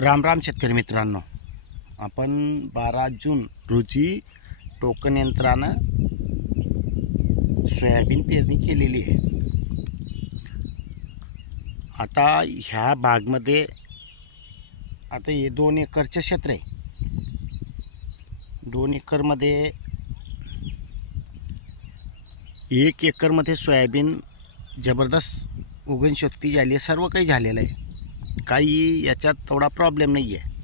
राम राम शेतकरी मित्रांनो. आपण बारा जून रोजी टोकन यंत्रानं सोयाबीन पेरणी केलेली आहे. आता ह्या बागमध्ये आता हे दोन एकरचं क्षेत्र आहे. दोन एकरमध्ये एक एकरमध्ये सोयाबीन जबरदस्त उगण शक्ती झाली आहे. सर्व काही झालेलं आहे. काही याच्यात थोडा प्रॉब्लेम नाही आहे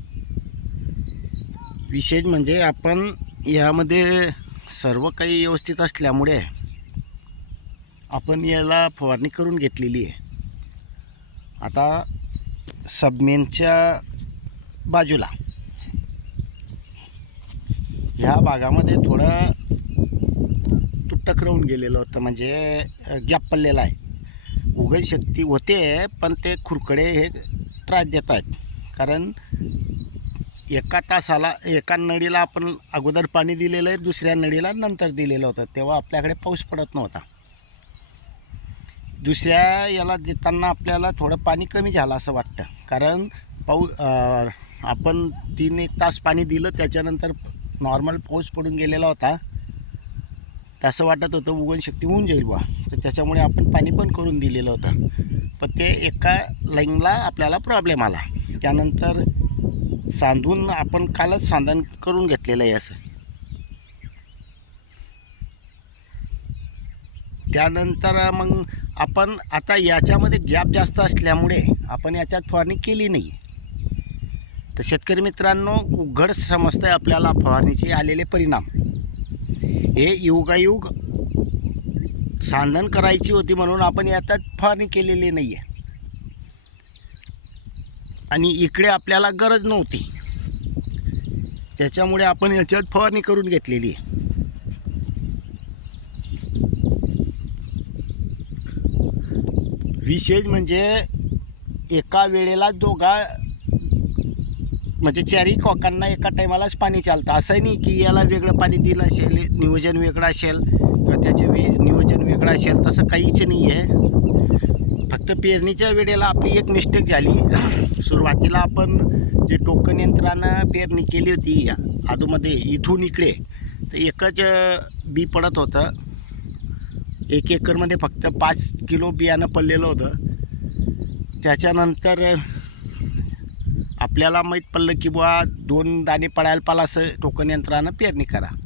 विशेष म्हणजे आपण यामध्ये सर्व काही व्यवस्थित असल्यामुळे आपण याला फवारणी करून घेतलेली आहे. आता सबमेनच्या बाजूला. ह्या भागामध्ये थोडं तुटक राहून गेलेलं होतं म्हणजे गॅप पडलेला आहे. उघड शक्ती होते पण ते खुरकडे हे त्रास देत आहेत कारण एका तासाला एका नळीला आपण अगोदर पाणी दिलेलं आहे दुसऱ्या नळीला नंतर दिलेलं होतं. तेव्हा आपल्याकडे पाऊस पडत नव्हता. दुसऱ्या याला देताना आपल्याला थोडं पाणी कमी झालं असं वाटतं. कारण पाऊ आपण तीन एक तास पाणी दिलं त्याच्यानंतर नॉर्मल पाऊस पडून गेलेला होता. तसं वाटत होतं उगवण शक्ती होऊन जाईल बा तर त्याच्यामुळे आपण पाणी पण करून दिलेलं होतं. पण ते एका लाईनला आपल्याला प्रॉब्लेम आला. त्यानंतर सांधून आपण कालच सांधण करून घेतलेलं आहे असं. त्यानंतर मग आपण आता याच्यामध्ये गॅप जास्त असल्यामुळे आपण याच्यात फवारणी केली नाही. तर शेतकरी मित्रांनो उघड समजतं आहे आपल्याला फवारणीचे आलेले परिणाम. हे युगायुग सांधन करायची होती म्हणून आपण यातात फवारणी केलेली नाही आहे आणि इकडे आपल्याला गरज नव्हती. त्याच्यामुळे आपण याच्यात फवारणी करून घेतलेली आहे. विशेष म्हणजे एका वेळेला दोघा म्हणजे चारही कॉकांना एका टायमालाच पाणी चालतं. असं नाही की याला वेगळं पाणी दिलं असेल नियोजन वेगळं असेल. किंवा त्याचे वे नियोजन वेगळं असेल तसं काहीच नाही आहे. फक्त पेरणीच्या वेळेला आपली एक मिस्टेक झाली. सुरुवातीला आपण जे टोकन यंत्रानं पेरणी केली होती आधूमध्ये इथून इकडे तर एकच बी पडत होतं. एक एकरमध्ये फक्त पाच किलो बियाणं पडलेलं होतं. त्याच्यानंतर आपल्याला माहीत पडलं की बुवा दोन दाणे पडायला पाला असं टोकन यंत्रानं पेरणी करा.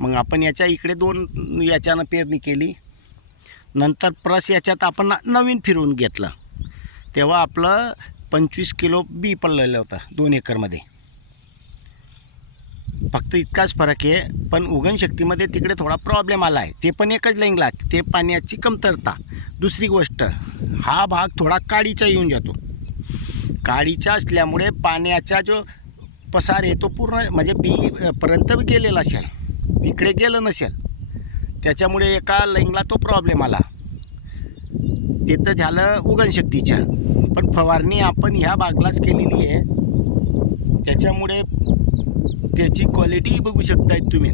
मग आपण याच्या इकडे दोन याच्यानं पेरणी केली. नंतर प्रस याच्यात आपण नवीन फिरवून घेतलं. तेव्हा आपलं पंचवीस किलो बी पडलेलं होतं दोन एकरमध्ये. फक्त इतकाच फरक आहे पण उगन शक्तीमध्ये तिकडे थोडा प्रॉब्लेम आला आहे. ते पण एकच लाईनला ते पाण्याची कमतरता. दुसरी गोष्ट हा भाग थोडा काडीचा येऊन जातो. काडीचा असल्यामुळे पाण्याचा जो पसार आहे तो पूर्ण म्हणजे बी पर्यंत गेलेला असेल. तिकडे गेलं नसेल त्याच्यामुळे एका लैंगला तो प्रॉब्लेम आला. ते तर झालं उगण शक्तीच्या. पण फवारणी आपण ह्या बागलाच केलेली आहे. त्याच्यामुळे त्याची क्वालिटी बघू शकताय तुम्ही.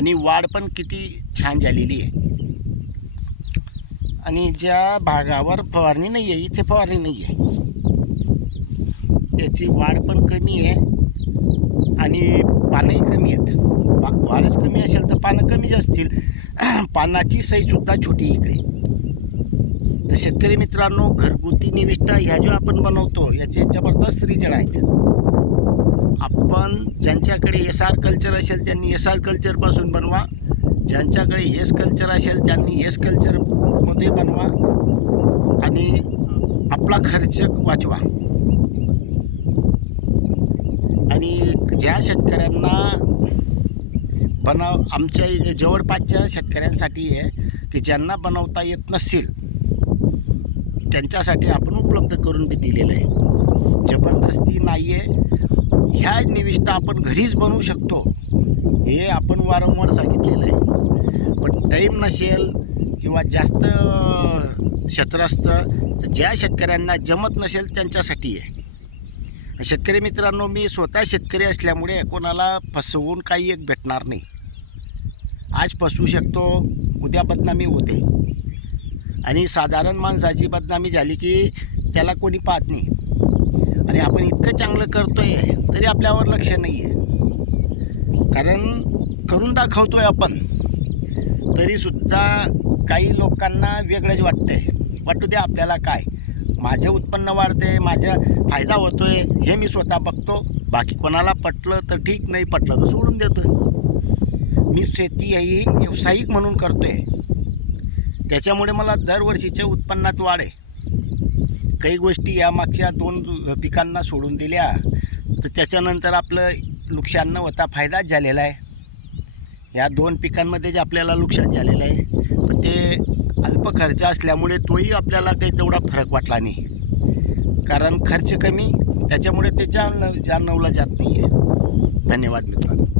आणि वाढ पण किती छान झालेली आहे. आणि ज्या भागावर फवारणी नाही आहे इथे फवारणी नाही आहे. त्याची वाढ पण कमी आहे. आणि पानंही कमी आहेत. वा वाढच कमी असेल तर पानं कमीच असतील. पानाची सईसुद्धा छोटी इकडे. तर शेतकरी मित्रांनो घरगुती निविष्ठा ह्या ज्या आपण बनवतो याचे जबरदस्त रिजल्ट आहेत. आपण ज्यांच्याकडे एस आर कल्चर असेल त्यांनी एस आर कल्चरपासून बनवा. ज्यांच्याकडे एस कल्चर असेल त्यांनी एस कल्चरमध्ये बनवा. आणि आपला खर्च वाचवा. आणि ज्या शेतकऱ्यांना बनव आमच्या जवळपासच्या शेतकऱ्यांसाठी आहे की ज्यांना बनवता येत नसेल त्यांच्यासाठी आपण उपलब्ध करून बी दिलेलं आहे. जबरदस्ती नाही आहे ह्या निविष्ठा आपण घरीच बनवू शकतो हे आपण वारंवार सांगितलेलं आहे. पण टाईम नसेल किंवा जास्त क्षेत्र असतं तर ज्या शेतकऱ्यांना जमत नसेल त्यांच्यासाठी आहे. शेतकरी मित्रांनो मी स्वतः शेतकरी असल्यामुळे कोणाला फसवून काही एक भेटणार नाही. आज फसू शकतो उद्या बदनामी होते. आणि साधारण माणसाची बदनामी झाली की त्याला कोणी पाहत नाही. आणि आपण इतकं चांगलं करतो आहे तरी आपल्यावर लक्ष नाही आहे कारण करून दाखवतो आहे आपण तरीसुद्धा काही लोकांना वेगळंच वाटतं आहे वाटू द्या आपल्याला काय. माझं उत्पन्न वाढते माझा फायदा होतो आहे हे मी स्वतः बघतो. बाकी कोणाला पटलं तर ठीक नाही पटलं तर सोडून देतोय. मी शेती ही व्यावसायिक म्हणून करतो आहे त्याच्यामुळे मला दरवर्षीच्या उत्पन्नात वाढ आहे. काही गोष्टी या मागच्या दोन पिकांना सोडून दिल्या तर त्याच्यानंतर आपलं नुकसान न होता फायदाच झालेला आहे. या दोन पिकांमध्ये जे आपल्याला नुकसान झालेलं आहे पण ते अल्प खर्च असल्यामुळे तोही आपल्याला काही तेवढा फरक वाटला नाही. कारण खर्च कमी त्याच्यामुळे ते जान जाणवला जात नाही आहे धन्यवाद मित्रांनो.